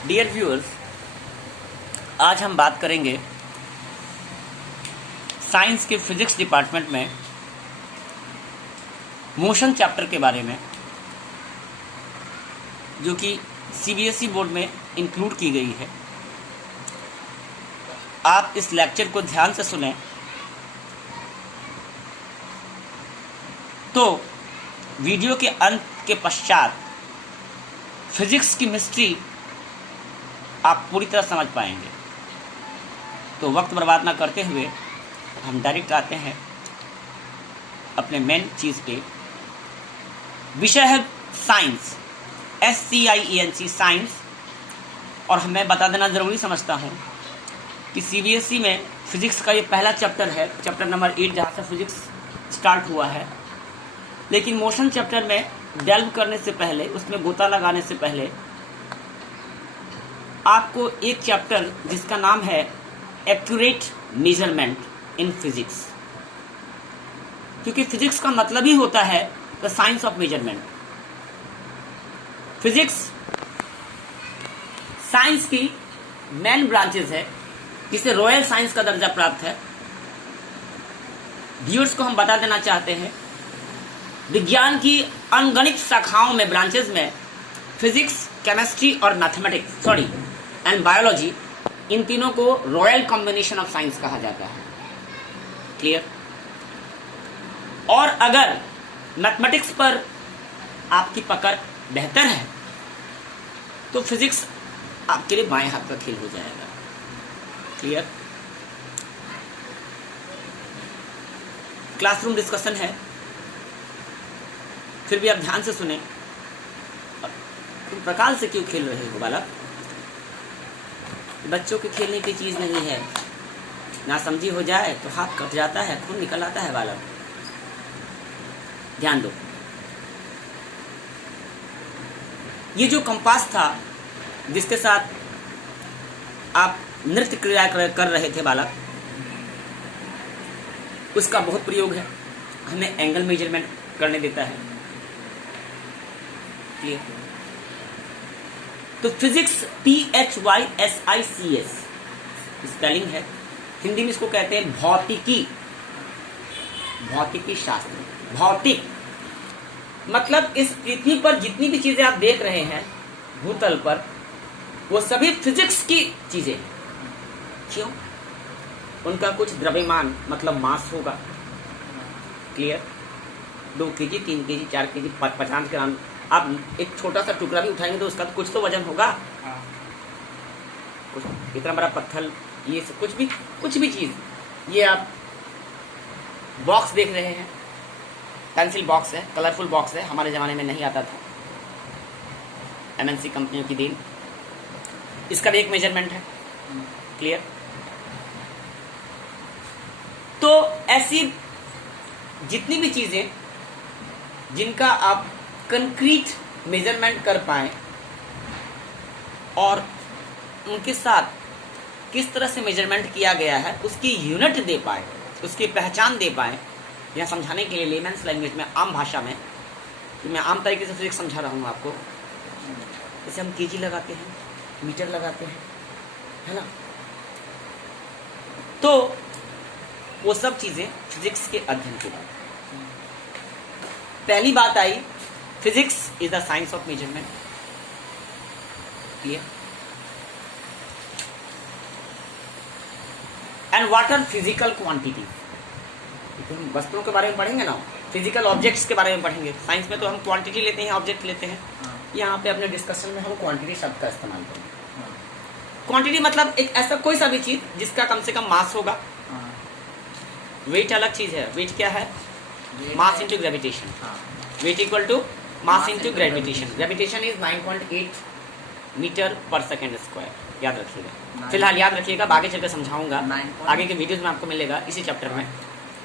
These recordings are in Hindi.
डियर व्यूअर्स, आज हम बात करेंगे साइंस के फिजिक्स डिपार्टमेंट में मोशन चैप्टर के बारे में, जो कि सीबीएसई बोर्ड में इंक्लूड की गई है। आप इस लेक्चर को ध्यान से सुनें तो वीडियो के अंत के पश्चात फिजिक्स की मिस्ट्री आप पूरी तरह समझ पाएंगे। तो वक्त बर्बाद ना करते हुए हम डायरेक्ट आते हैं अपने मेन चीज़ पे। विषय है साइंस, SCIENC साइंस। और मैं बता देना ज़रूरी समझता हूँ कि सीबीएसई में फिजिक्स का ये पहला चैप्टर है, चैप्टर नंबर 8, जहाँ से फिजिक्स स्टार्ट हुआ है। लेकिन मोशन चैप्टर में डेल्व करने से पहले, उसमें गोता लगाने से पहले, आपको एक चैप्टर जिसका नाम है एक्यूरेट मेजरमेंट इन फिजिक्स, क्योंकि फिजिक्स का मतलब ही होता है the science of measurement. Physics science की मेन ब्रांचेस है, जिसे रॉयल साइंस का दर्जा प्राप्त है। व्यूअर्स को हम बता देना चाहते हैं, विज्ञान की अनगणित शाखाओं में, ब्रांचेस में, फिजिक्स, केमिस्ट्री और मैथमेटिक्स एंड बायोलॉजी, इन तीनों को रॉयल कॉम्बिनेशन ऑफ साइंस कहा जाता है। क्लियर? और अगर मैथमेटिक्स पर आपकी पकड़ बेहतर है तो फिजिक्स आपके लिए बाएं हाथ का खेल हो जाएगा। क्लियर? क्लासरूम डिस्कशन है, फिर भी आप ध्यान से सुने। तुम प्रकाल से क्यों खेल रहे हो बालक? बच्चों के खेलने की चीज नहीं है। ना समझी हो जाए तो हाथ कट जाता है, खून निकल आता है बालक। ध्यान दो। ये जो कंपास था जिसके साथ आप नृत्य क्रिया कर रहे थे बालक, उसका बहुत प्रयोग है, हमें एंगल मेजरमेंट करने देता है। क्लियर? तो फिजिक्स PHYSICS स्पेलिंग है, हिंदी में इसको कहते हैं भौतिकी। भौतिकी शास्त्र, भौतिक मतलब इस पृथ्वी पर जितनी भी चीजें आप देख रहे हैं भूतल पर, वो सभी फिजिक्स की चीजें हैं। क्यों? उनका कुछ द्रव्यमान मतलब मास होगा। क्लियर? 2 kg, 3 kg, 4 kg, 50 ग्राम। आप एक छोटा सा टुकड़ा भी उठाएंगे तो उसका कुछ तो वजन होगा। कुछ इतना बड़ा पत्थर, ये सब कुछ भी चीज, ये आप बॉक्स देख रहे हैं, पेंसिल बॉक्स है, कलरफुल बॉक्स है, हमारे जमाने में नहीं आता था, MNC कंपनियों की देन। इसका भी एक मेजरमेंट है। क्लियर? तो ऐसी जितनी भी चीजें जिनका आप कंक्रीट मेजरमेंट कर पाए और उनके साथ किस तरह से मेजरमेंट किया गया है उसकी यूनिट दे पाए, उसकी पहचान दे पाए, यह समझाने के लिए लेमन्स लैंग्वेज में, आम भाषा में, कि मैं आम तरीके से फिजिक्स समझा रहा हूँ आपको। जैसे हम केजी लगाते हैं, मीटर लगाते हैं, है ना? तो वो सब चीजें फिजिक्स के अध्ययन की बात। पहली बात आई, physics is the science of measurement. Clear? And what are physical quantity? हम वस्तुओं के बारे में पढ़ेंगे ना, फिजिकल ऑब्जेक्ट्स के बारे में पढ़ेंगे। साइंस में तो हम क्वांटिटी लेते हैं, ऑब्जेक्ट लेते हैं। यहाँ पे अपने डिस्कशन में हम क्वांटिटी शब्द का इस्तेमाल करेंगे। क्वांटिटी मतलब एक ऐसा कोई सा भी चीज जिसका कम से कम मास होगा। वेट अलग चीज है। वेट क्या है? Mass into gravitation. Weight equal to mass into gravitation. Gravitation is 9.8 metre per second square. याद रखिएगा, फिलहाल याद रखिएगा, आगे चलकर समझाऊंगा, आगे के वीडियोस में आपको मिलेगा इसी चैप्टर में।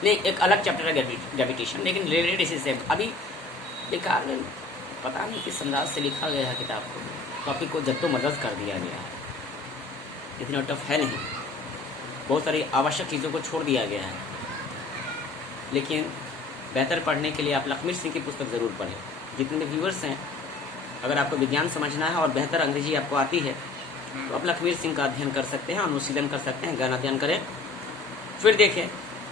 लेकिन एक अलग चैप्टर है ग्रेविटेशन, लेकिन रिलेटेड इसी से। अभी लिखा, पता नहीं किस अंदाज से लिखा गया है किताब को, टॉपिक को जद्दोमदद कर दिया गया है। इतना टफ है नहीं, बहुत सारी आवश्यक चीज़ों को छोड़ दिया गया है। लेकिन बेहतर पढ़ने के लिए आप लखमीर सिंह की पुस्तक ज़रूर पढ़ें। जितने भी व्यूअर्स हैं, अगर आपको विज्ञान समझना है और बेहतर अंग्रेजी आपको आती है तो आप लखवीर सिंह का अध्ययन कर सकते हैं, अनुशीलन कर सकते हैं, गहन अध्ययन करें। फिर देखें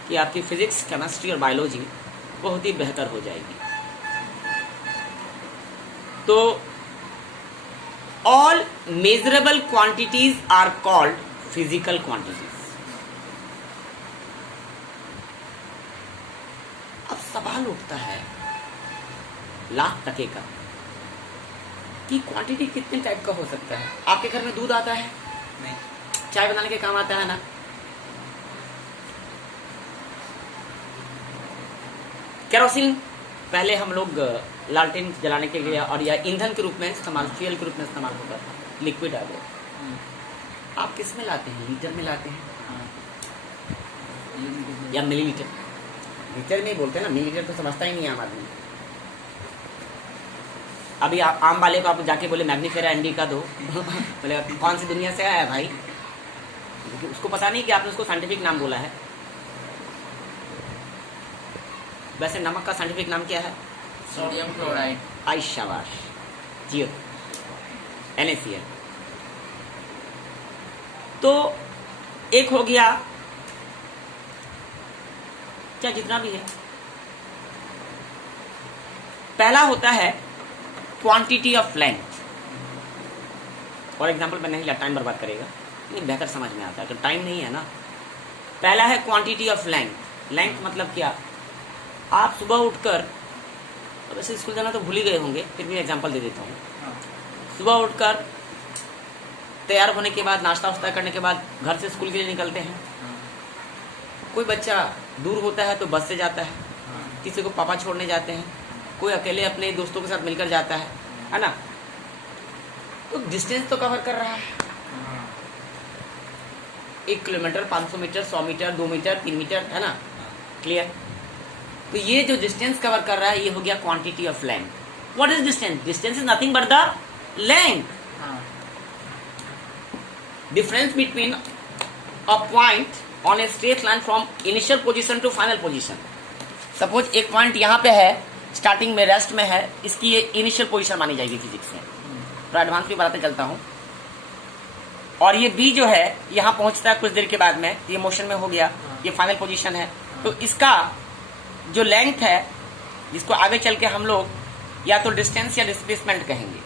कि आपकी फिजिक्स, केमिस्ट्री और बायोलॉजी बहुत ही बेहतर हो जाएगी। तो all measurable quantities are called physical quantities. अब सवाल उठता है लाख टके का कि क्वांटिटी कितने टाइप का हो सकता है। आपके घर में दूध आता है? नहीं। चाय बनाने के काम आता है ना? केरोसिन पहले हम लोग लालटेन जलाने के लिए और या ईंधन के रूप में इस्तेमाल, फ्यूल के रूप में इस्तेमाल होता था, लिक्विड आ गया। आप किस में लाते हैं? लीटर में लाते हैं या मिलीलीटर? लीटर में ही बोलते हैं ना, मिलीलीटर तो समझता ही नहीं आम आदमी। अभी आप आम वाले को आप जाके बोले मैग्नीफेरा इंडिका दो बोले कौन सी दुनिया से आया है भाई? उसको पता नहीं कि आपने उसको साइंटिफिक नाम बोला है। वैसे नमक का साइंटिफिक नाम क्या है? Sodium chloride. आई शाबाश, जियो, NaCl। तो एक हो गया, क्या जितना भी है। पहला होता है क्वांटिटी ऑफ लेंथ। और एग्जांपल मैं नहीं लिया, टाइम बर्बाद करेगा, नहीं बेहतर समझ में आता है तो टाइम नहीं है ना। पहला है क्वांटिटी ऑफ लेंथ। लेंथ मतलब क्या? आप सुबह उठकर, तो वैसे स्कूल जाना तो भूल ही गए होंगे, फिर भी एग्जांपल दे देता हूँ। सुबह उठकर तैयार होने के बाद, नाश्ता वास्ता करने के बाद घर से स्कूल के लिए निकलते हैं। कोई बच्चा दूर होता है तो बस से जाता है, किसी को पापा छोड़ने जाते हैं, कोई अकेले अपने दोस्तों के साथ मिलकर जाता है ना। तो डिस्टेंस तो कवर कर रहा है, 1 kilometre, 500 metre, 100 metre, 2 metre, 3 metre, है ना। क्लियर? तो ये जो डिस्टेंस कवर कर रहा है ये हो गया quantity of length. What is distance? Distance is nothing but the length, difference between a point on a straight line from initial position to final position. Suppose एक पॉइंट यहाँ पे है, स्टार्टिंग में, रेस्ट में है, इसकी ये इनिशियल पोजीशन मानी जाएगी फिजिक्स में। तो एडवांस भी बताते चलता हूँ। और ये बी जो है यहाँ पहुंचता है कुछ देर के बाद में, ये मोशन में हो गया, ये फाइनल पोजीशन है। तो इसका जो लेंथ है, जिसको आगे चल के हम लोग या तो डिस्टेंस या डिस्प्लेसमेंट कहेंगे,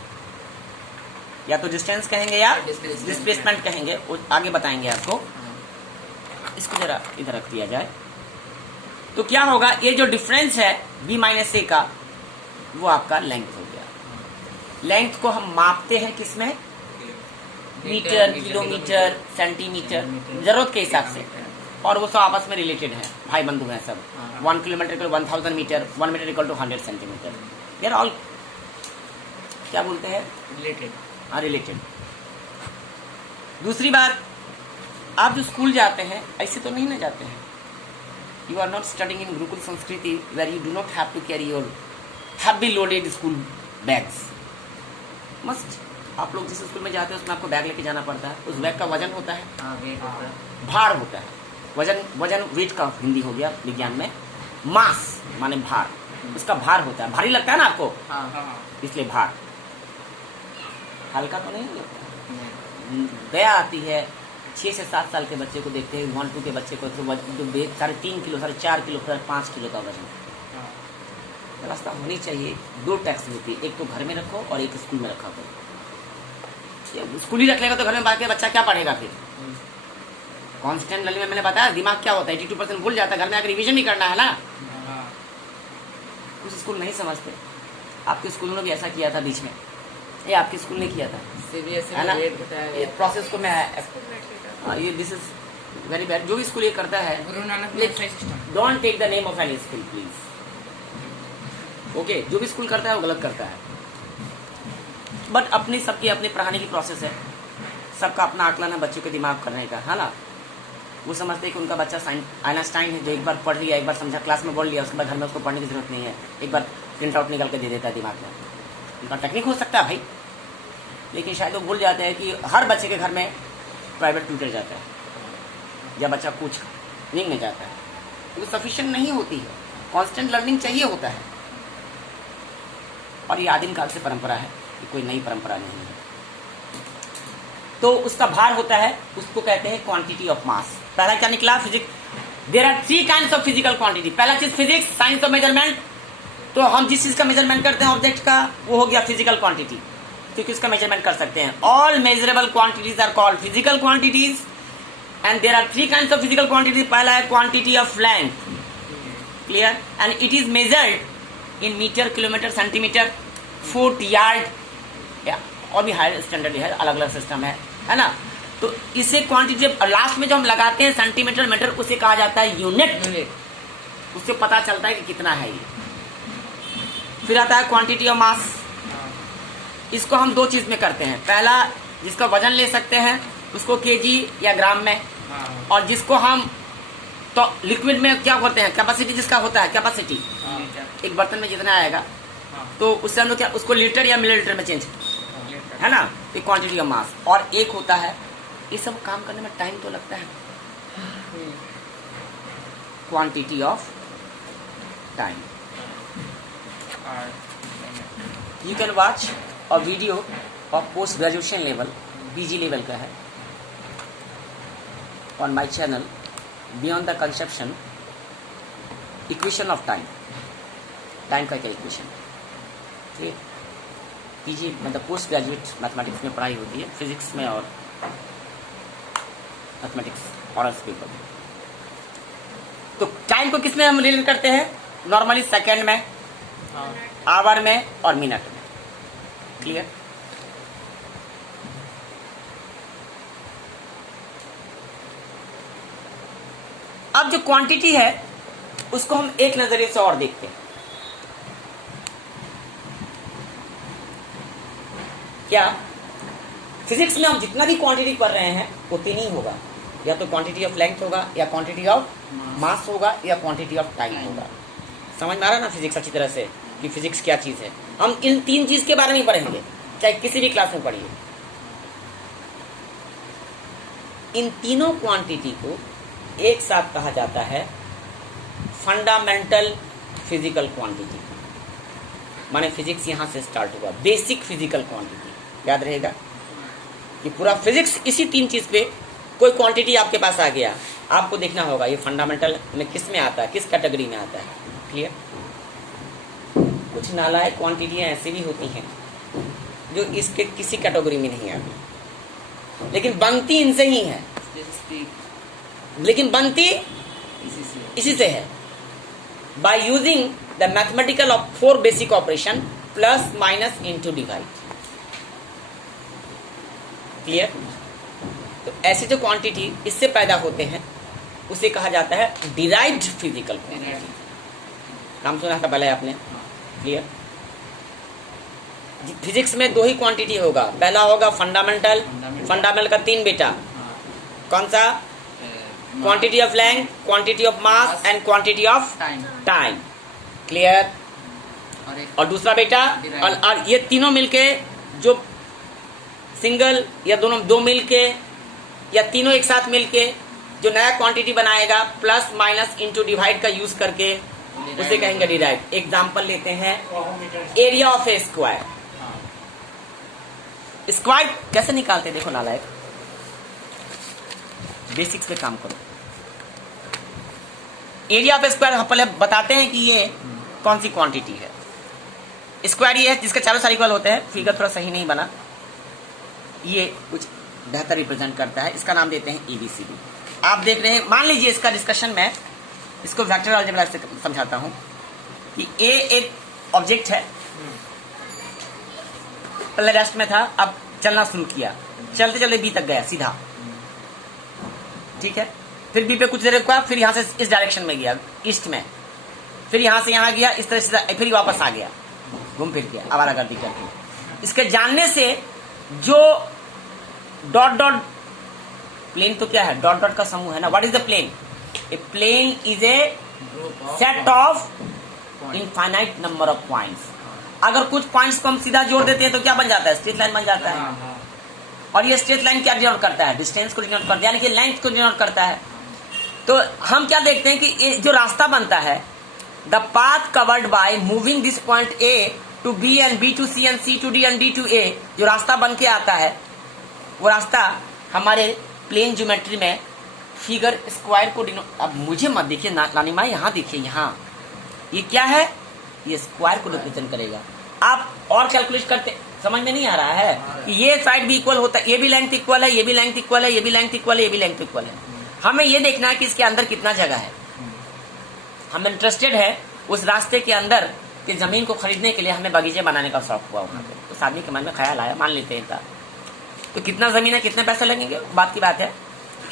या तो डिस्टेंस कहेंगे या डिस्प्लेसमेंट कहेंगे, वो आगे बताएंगे आपको। इसको जरा इधर रख दिया जाए तो क्या होगा, ये जो डिफरेंस है b माइनस ए का, वो आपका लेंथ हो गया। लेंथ को हम मापते हैं किसमें? मीटर, किलोमीटर, सेंटीमीटर, जरूरत के हिसाब से। और वो सब आपस में रिलेटेड है, भाई बंधु हैं सब। 1 kilometre equal 1000 metre, 1 metre equal to 100 centimetre. यार ऑल क्या बोलते हैं? रिलेटेड। हाँ, रिलेटेड। दूसरी बात, आप जो स्कूल जाते हैं ऐसे तो नहीं ना जाते हैं। You are not studying in gurukul sanskriti where you do not have to carry your heavy loaded school bags. Must आप लोग जिस स्कूल में जाते हैं उसमें आपको बैग लेके जाना पड़ता है। उस बैग का वजन होता है, वेट होता है, भार होता है। वजन वेट का हिंदी हो गया विज्ञान में। मास माने भार, उसका भार होता है। भारी लगता है ना आपको, इसलिए भार। हल्का तो नहीं लगता। दया आती है 6 से 7 साल के बच्चे को देखते हैं, 1-2 के बच्चे को, जो 3.5 किलो, 4.5 किलो, 5 किलो का वजन। व्यवस्था होनी चाहिए। 2 टैक्स होती है, एक तो घर में रखो और एक स्कूल में रखा करो। स्कूल ही रख लेगा तो घर में बाकी बच्चा क्या पढ़ेगा फिर? कांस्टेंट लर्निंग में मैंने बताया दिमाग क्या होता है, 82% भूल जाता है। घर में आकर रिवीजन नहीं करना है ना। कुछ स्कूल नहीं समझते। आपके स्कूल ने भी ऐसा किया था बीच में, ये आपके स्कूल ने किया था, है ना। ये प्रोसेस को मैं ये दिस इज वेरी बैड। जो भी स्कूल ये करता है, don't take the name of any school please. Okay, जो भी स्कूल करता है वो गलत करता है। बट अपनी सबकी अपनी पढ़ाने की प्रोसेस है, सबका अपना आकलन है बच्चों के दिमाग करने का, है ना। वो समझते हैं कि उनका बच्चा आइंस्टाइन है, जो एक बार पढ़ लिया, एक बार समझा, क्लास में बोल लिया, उसके बाद घर में उसको पढ़ने की जरूरत नहीं है, एक बार प्रिंट आउट निकाल के दे देता है दिमाग में। उनका टेक्निक हो सकता है भाई, लेकिन शायद वो भूल जाते हैं कि हर बच्चे के घर में प्राइवेट ट्यूटर जाता है या बच्चा कोचिंग में जाता है। वो सफिशिएंट नहीं होती है, कांस्टेंट लर्निंग चाहिए होता है। और ये आदिम काल से परंपरा है, ये कोई नई परंपरा नहीं है। तो उसका भार होता है, उसको कहते हैं क्वांटिटी ऑफ मास। पहला क्या निकला? Physics. There are 3 kinds of physical quantity. पहला चीज फिजिक्स, साइंस ऑफ मेजरमेंट। तो हम जिस चीज का मेजरमेंट करते हैं ऑब्जेक्ट का, वो हो गया फिजिकल क्वांटिटी, क्योंकि उसका मेजरमेंट कर सकते हैं। All measurable quantities are called physical quantities and there are 3 kinds of physical quantity. पहला है quantity of length, clear, and it is measured in metre, kilometre, centimetre, foot, yard, और भी हायर स्टैंडर्ड है, अलग अलग सिस्टम है ना। तो इसे क्वांटिटी लास्ट में जो हम लगाते हैं सेंटीमीटर, मीटर, उसे कहा जाता है यूनिट। उससे पता चलता है कि कितना है ये। फिर आता है क्वांटिटी ऑफ मास। इसको हम 2 चीज में करते हैं। पहला, जिसका वजन ले सकते हैं उसको केजी या ग्राम में, और जिसको हम तो लिक्विड में क्या करते हैं, कैपेसिटी जिसका होता है, कैपेसिटी एक बर्तन में जितना आएगा, तो उससे हम लोग क्या उसको लीटर या मिलीलीटर में चेंज, है ना, एक क्वांटिटी ऑफ मास। और एक होता है, ये सब काम करने में टाइम तो लगता है, quantity of time. You can watch a video of post graduation level, PG level का है, on my channel beyond the conception, equation of time, time का क्या इक्वेशन, ठीक है। पीजी मतलब पोस्ट ग्रेजुएट मैथमेटिक्स में पढ़ाई होती है, फिजिक्स में और मैथमेटिक्स ऑनर्स पेपर। तो टाइम को किसमें हम रिलेट करते हैं? नॉर्मली सेकंड में, आवर में और मिनट में, क्लियर। अब जो क्वांटिटी है उसको हम एक नजरिए से और देखते हैं। क्या फिजिक्स में हम जितना भी क्वांटिटी पढ़ रहे हैं उतनी ही होगा, या तो क्वांटिटी ऑफ लेंथ होगा, या क्वांटिटी ऑफ मास होगा, या क्वांटिटी ऑफ टाइम होगा। समझ में आ रहा है ना फिजिक्स अच्छी तरह से कि फिजिक्स क्या चीज है। हम इन 3 चीज के बारे में पढ़ेंगे, चाहे किसी भी क्लास में पढ़िए। इन तीनों क्वांटिटी को एक साथ कहा जाता है फंडामेंटल फिजिकल क्वांटिटी। माने फिजिक्स यहां से स्टार्ट हुआ, बेसिक फिजिकल क्वांटिटी। याद रहेगा कि पूरा फिजिक्स इसी 3 चीज पे, कोई क्वांटिटी आपके पास आ गया, आपको देखना होगा ये फंडामेंटल में किस में आता है, किस कैटेगरी में आता है, क्लियर। कुछ नालायक क्वांटिटियां ऐसी भी होती हैं जो इसके किसी कैटेगरी में नहीं आती, लेकिन बनती इनसे ही है, लेकिन बनती इसी से है। Bye using the mathematical of 4 basic operation, plus, minus, into, divide, clear. तो ऐसे जो क्वांटिटी इससे पैदा होते हैं उसे कहा जाता है डिराइव्ड फिजिकल क्वांटिटी। नाम सुना था पहले आपने, क्लियर। फिजिक्स में 2 ही क्वांटिटी होगा। पहला होगा फंडामेंटल, फंडामेंटल का 3 बेटा, कौन सा? Quantity of length, quantity of mass and quantity of time, clear. और दूसरा बेटा, और ये तीनों मिलके जो सिंगल या दोनों 2 मिलके या तीनों एक साथ मिलके जो नया क्वांटिटी बनाएगा, प्लस, माइनस, इनटू, डिवाइड का यूज करके उसे कहेंगे डिराइव। एग्जांपल लेते हैं, area of A square. Square कैसे निकालते देखो नालायक, बेसिक्स पे काम करो। एरिया ऑफ स्क्वायर हम पहले बताते हैं कि ये कौन सी क्वांटिटी है। स्क्वायर ये है जिसके चारों साइड इक्वल होते हैं। फिगर थोड़ा सही नहीं बना, ये कुछ बेहतर रिप्रेजेंट करता है। इसका नाम देते हैं ABCD। आप देख रहे हैं, मान लीजिए इसका डिस्कशन में इसको वेक्टर अलजेब्रा से समझाता हूं कि A एक ऑब्जेक्ट है, पहले रेस्ट में था, अब चलना शुरू किया, चलते चलते B तक गया सीधा, ठीक है। फिर B पे कुछ देर रुका, फिर यहां से इस डायरेक्शन में गया, ईस्ट में, फिर यहां से यहां गया, इस तरह से फिर वापस आ गया, घूम फिर गया आवारागर्दी करके। इसके जानने से जो डॉट डॉट, प्लेन तो क्या है? डॉट डॉट का समूह है ना। What is the plane? A plane is a set of infinite number of points. अगर कुछ पॉइंट्स को हम सीधा जोड़ देते हैं तो क्या बन जाता है? स्ट्रेट लाइन बन जाता है। और ये स्ट्रेट लाइन क्या डिनोट करता है? डिस्टेंस को डिनोट करता है, यानी कि लेंथ को डिनोट करता है। तो हम क्या देखते हैं कि ये जो रास्ता बनता है, the path covered by moving this point A to B and B to C and C to D and D to A, जो रास्ता बन के आता है वो रास्ता हमारे प्लेन ज्योमेट्री में फिगर स्क्वायर को अब मुझे मत देखिए नानी माँ, यहाँ देखिए, यहाँ ये क्या है, ये स्क्वायर को रिप्रेजेंट करेगा। आप और कैलकुलेट करते समझ में नहीं आ रहा है कि ये साइड भी इक्वल होता है, ये भी लेंथ इक्वल है, ये भी लेंथ इक्वल है, ये भी लेंथ इक्वल है, ये भी लेंथ इक्वल है। हमें ये देखना है कि इसके अंदर कितना जगह है। हम इंटरेस्टेड है उस रास्ते के अंदर कि जमीन को खरीदने के लिए हमें बगीचे बनाने का शौक हुआ वहाँ पे, तो उस आदमी के मन में ख्याल आया, मान लेते हैं तो कितना जमीन है, कितने पैसे लगेंगे, बात की बात है।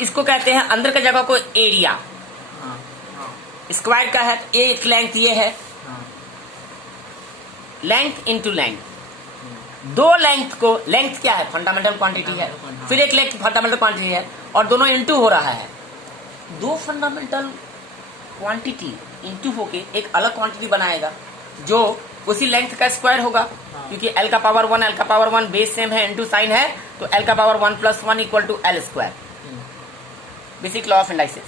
इसको कहते हैं अंदर का जगह को एरिया। स्क्वायर का है तो एक लेंथ ये है, लेंथ इंटू लेंथ, दो लेंथ को, लेंथ क्या है, फंडामेंटल क्वांटिटी है, फिर एक लेंथ फंडामेंटल क्वांटिटी है, और दोनों इंटू हो रहा है। दो फंडामेंटल क्वांटिटी इंटू होके एक अलग क्वांटिटी बनाएगा जो उसी लेंथ का स्क्वायर होगा, क्योंकि l का पावर 1 l का पावर 1 बेस सेम है, इंटू साइन है, तो l का power 1 + 1 equal to l square. Basic law of indices,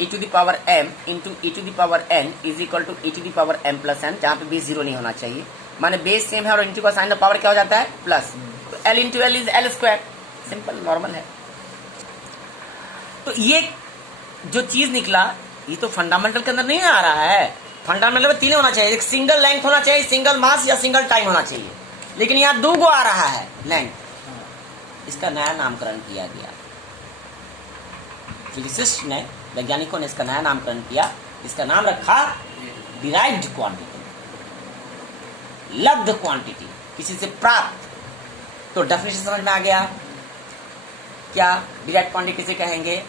e to the power m into e to the power n is equal to e to the power m plus n, जहाँ पे बेस 0 नहीं होना चाहिए, माने बेस सेम है और इंटू का साइन का पावर क्या हो जाता है, प्लस, तो l into l is l square. Simple normal है। तो ये जो चीज निकला ये तो फंडामेंटल के अंदर नहीं आ रहा है। फंडामेंटल में 3 होना चाहिए, एक सिंगल लेंथ होना चाहिए, सिंगल मास या सिंगल टाइम होना चाहिए, लेकिन यहाँ 2 गो आ रहा है लेंथ। इसका नया नामकरण किया गया, फिजिसिस्ट ने, वैज्ञानिकों ने इसका नया नामकरण किया, इसका नाम रखा डिराइव्ड क्वांटिटी, लब्ध क्वांटिटी, किसी से प्राप्त। तो डेफिनेशन समझ में आ गया क्या डिराइव्ड क्वांटिटी किसे कहेंगे?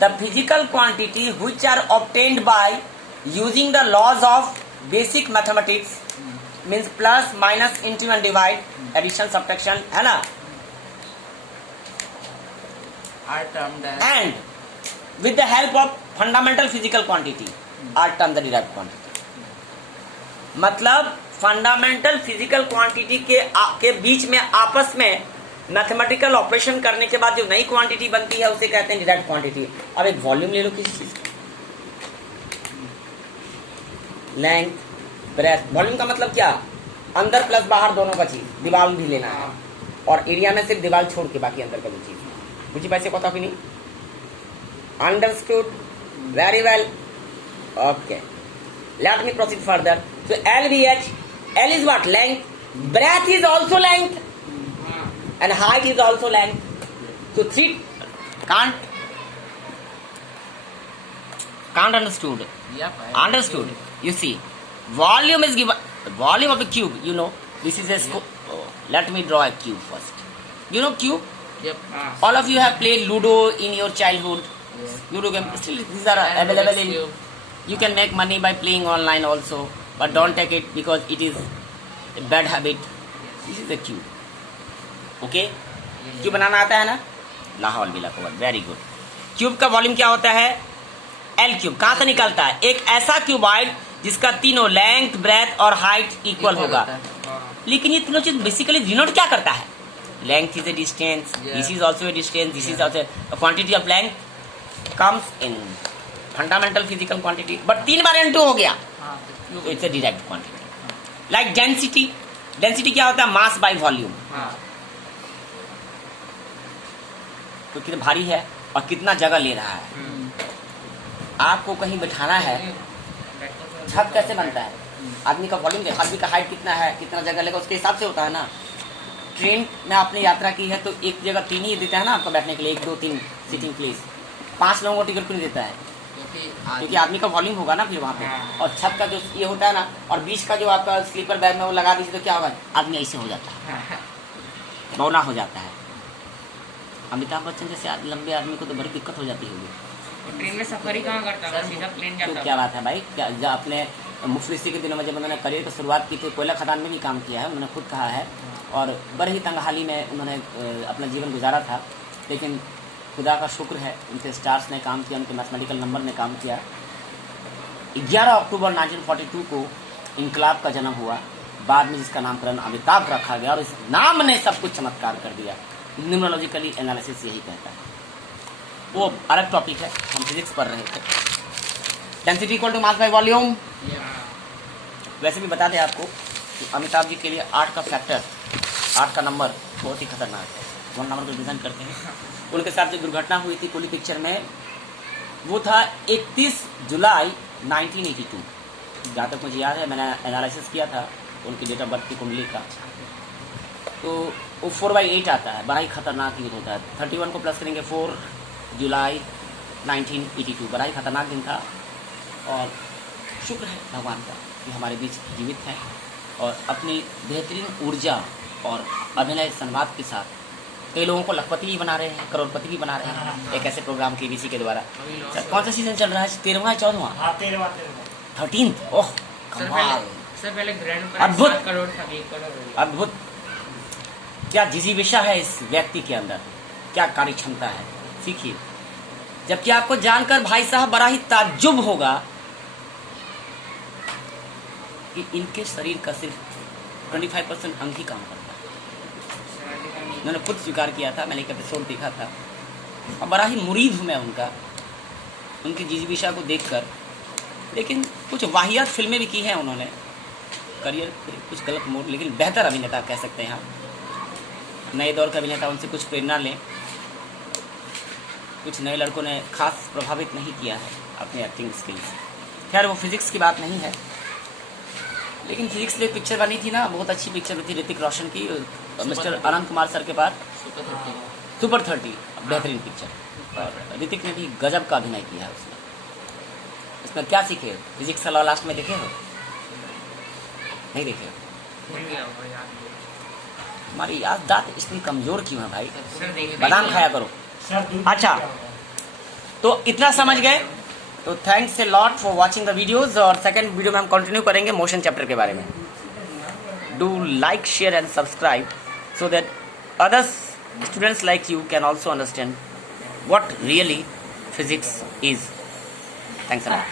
The physical quantity which are obtained by using the laws of basic mathematics, means plus minus into and divide, addition subtraction, है ना, and with the help of fundamental physical quantity are termed the derived quantity। मतलब फंडामेंटल फिजिकल क्वांटिटी के बीच में आपस में मैथमेटिकल ऑपरेशन करने के बाद जो नई क्वांटिटी बनती है उसे कहते हैं डिराइव्ड क्वांटिटी। अब एक वॉल्यूम ले लो किसी चीज का, लेंथ, ब्रेथ। वॉल्यूम का मतलब क्या? अंदर प्लस बाहर दोनों का चीज, दीवार भी लेना है, और एरिया में सिर्फ दीवार छोड़ के बाकी अंदर का जो चीज। मुझे पैसे पता भी नहीं, understood very well, okay, let me proceed further। so LVH, L is what? Length, breadth is also length, and height is also length, so 3 can't understood, Yep, understood। you see, volume is given, volume of a cube, you know, this is a let me draw a cube first, you know cube, Yep. all of you have played Ludo in your childhood, Ludo game, still these are available in, you can make money by playing online also, but don't take it because it is a bad habit। this is a cube, okay, cube बनाना आता है ना, लाहौल भी लगा, वेरी गुड। क्यूब का वॉल्यूम क्या होता है? L cube. कहाँ से निकलता है? एक ऐसा क्यूबॉइड जिसका तीनों लेंथ, ब्रेथ और हाइट इक्वल होगा। लेकिन ये तीनों चीज बेसिकली डिनोट क्या करता है? Length is a distance, this is also a distance, this is also quantity of length comes in fundamental physical quantity, but 3 bar n2 हो गया, तो it's a derived quantity। like density, density क्या होता है? mass by volume। तो कितना भारी है और कितना जगह ले रहा है। आपको कहीं बैठाना है, छत कैसे बनता है? आदमी का वॉल्यूम देखा, आदमी का हाइट कितना है, कितना जगह लेगा, उसके हिसाब से होता है ना। ट्रेन में आपने यात्रा की है तो एक जगह 3 ही देता है ना आपको बैठने के लिए, 1 2 3 सीटिंग प्लेस। 5 लोगों को टिकट क्यों नहीं देता है? क्योंकि आदमी का वॉल्यूम होगा ना फिर वहाँ पे। और छत का जो ये होता है ना, और बीच का जो आपका स्लीपर बैग में वो लगा दीजिए तो क्या होगा? आदमी ऐसे हो जाता है, बौना हो जाता है। अमिताभ बच्चन जैसे लंबे आदमी को तो बड़ी दिक्कत हो जाती होगी। ट्रेन में सफर ही कहाँ करता है, सीधा प्लेन जाता है। तो क्या बात है भाई, क्या जब अपने मुफलिसी के दिनों में जब उन्होंने करियर की शुरुआत की थी, कोयला खदान में भी काम किया है, उन्होंने खुद कहा है, और बड़े ही तंगहाली में उन्होंने अपना जीवन गुजारा था। लेकिन खुदा का शुक्र है, उनके स्टार्स ने काम किया, उनके मैथमेटिकल नंबर ने काम किया। 11 अक्टूबर 1942 को इनकलाब का जन्म हुआ, बाद में जिसका नामकरण अमिताभ रखा गया, और इस नाम ने सब कुछ चमत्कार कर दिया। न्यूमरोलॉजिकली एनालिसिस यही कहता है। वो अलग टॉपिक है, हम फिजिक्स पढ़ रहे थे। Density equal to mass by volume. वैसे भी बता दें आपको कि अमिताभ जी के लिए 8 का फैक्टर, 8 का नंबर बहुत ही खतरनाक है। कौन नाम रिप्रेजेंट करते हैं, उनके साथ जो दुर्घटना हुई थी कोली पिक्चर में, वो था 31 जुलाई 1982। जहाँ तक मुझे याद है, मैंने एनालिसिस किया था उनकी डेट ऑफ बर्थ की कुंडली का, तो वो 4/8 आता है, बड़ा ही खतरनाक युद्ध होता है। 31 को प्लस करेंगे 4 जुलाई 1982, बड़ा ही खतरनाक दिन था। और शुक्र है भगवान का कि हमारे बीच जीवित हैं और अपनी बेहतरीन ऊर्जा और अभिनय संवाद के साथ कई लोगों को लखपति भी बना रहे हैं, करोड़पति भी बना रहे हैं एक ऐसे प्रोग्राम KBC के द्वारा। कौन सा सीजन चल रहा है? 13वां या 14वां? 13th। ओह कमाल, सर पहले ग्रैंड अद्भुत। 7 करोड़ था, 1 करोड़। अद्भुत, क्या जिजीविषा है इस व्यक्ति के अंदर, क्या कार्य क्षमता है, सीखिए। जबकि आपको जानकर भाई साहब बड़ा ही ताज्जुब होगा कि इनके शरीर का सिर्फ 25% अंग ही काम करता है। उन्होंने खुद स्वीकार किया था, मैंने एक एपिसोड देखा था, और बड़ा ही मुरीद हूँ मैं उनका, उनकी जिजीविषा को देखकर। लेकिन कुछ वाहियात फिल्में भी की हैं उन्होंने, करियर कुछ गलत मोड़, लेकिन बेहतर अभिनेता कह सकते हैं आप। नए दौर के अभिनेता, उनसे कुछ प्रेरणा लें। कुछ नए लड़कों ने खास प्रभावित नहीं किया है अपने एक्टिंग स्किल्स। खैर वो फिजिक्स की बात नहीं है, लेकिन फिजिक्स में एक पिक्चर बनी थी ना, बहुत अच्छी पिक्चर थी ऋतिक रोशन की, मिस्टर अनंत कुमार सर के पास, सुपर 30, बेहतरीन पिक्चर। और ऋतिक ने भी गजब का अभिनय किया है उसमें। इसमें क्या सीखे? फिजिक्स का लॉ लास्ट में देखे हो? नहीं देखे हो? हमारी याददाश्त इतनी कमजोर क्यों है भाई? बादाम खाया करो। अच्छा, तो इतना समझ गए तो thanks a lot for watching the videos. और सेकंड वीडियो में हम कंटिन्यू करेंगे मोशन चैप्टर के बारे में। Do like, share and subscribe so that others students like you can also understand what really physics is. Thanks a lot.